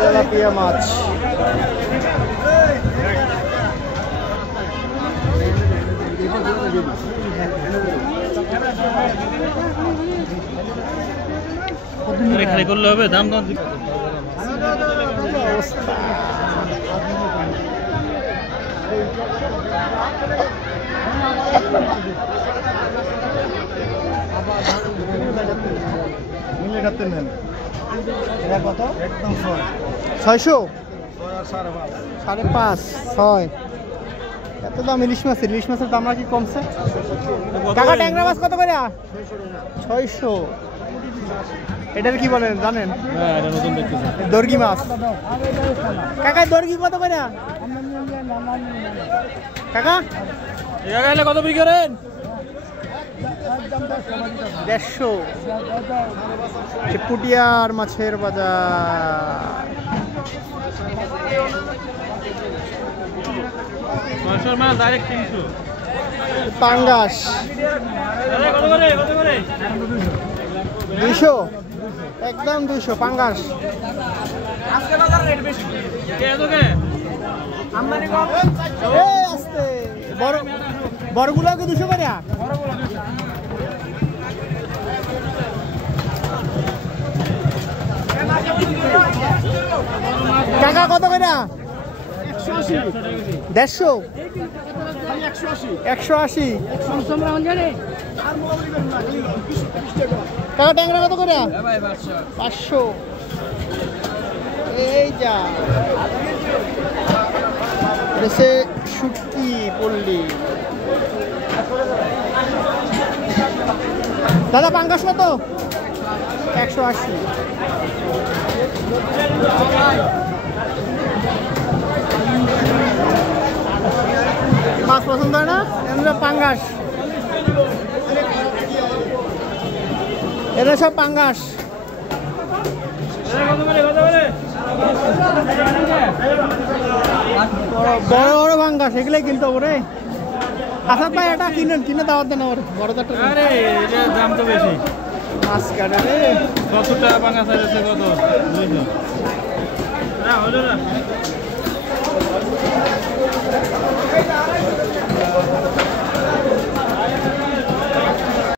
Tilapia মাছ এখানে করলে হবে দাম দাম কত? 600 5.5 6 এত দাম ইলিশ মাছের? ইলিশ মাছের দাম নাকি কমছে? কাকা ট্যাংরা মাছ কত করে? 600। এটার কি বলেন জানেন? দর্গি মাছ। কাকা দর্গি কত করে কাকা? কত বিক্রি করেন? 150। পুটিয়ার মাছের বাজার। পাঙ্গাস 200, একদম 200 পাঙ্গাস। বড়গুলো 200 করে। কাকা কত করে? 150, 180। কাকা ট্যাংরা কত করে? 500। এই যা দেশে শুটকি পল্লী। দাদা পাঙ্গাস কত? 180। মাছ পছন্দ হয় না? পাঙ্গাস, এটা সব পাঙ্গাস। বড় বড় পাঙ্গাস এগুলোই কিনতে হবে রে। আসাদ ভাই এটা কিনে দাওয়াত দেন আমার বড় চারটা। দাম তো বেশি। মাছ কাটে রে 70 টাকা পাঙ্গাস আছে কত? 200। না হলো না।